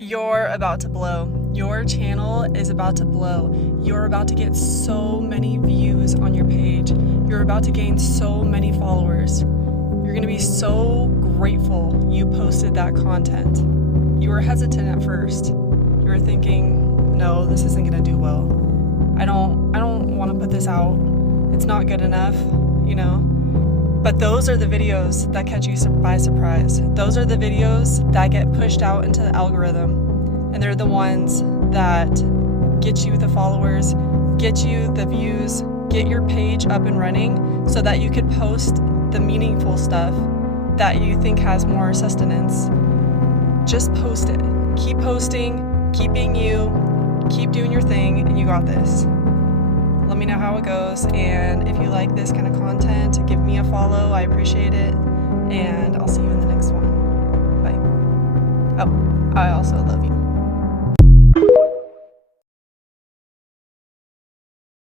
You're about to blow. Your channel is about to blow. You're about to get so many views on your page. You're about to gain so many followers. You're going to be so grateful you posted that content. You were hesitant at first. You were thinking, no, this isn't going to do well. I don't want to put this out. It's not good enough, you know? But those are the videos that catch you by surprise. Those are the videos that get pushed out into the algorithm. And they're the ones that get you the followers, get you the views, get your page up and running so that you could post the meaningful stuff that you think has more sustenance. Just post it. Keep posting, keep being you, keep doing your thing, and you got this. Let me know how it goes, and if you like this kind of content, give me a follow. I appreciate it, and I'll see you in the next one. Bye. Oh, I also love you.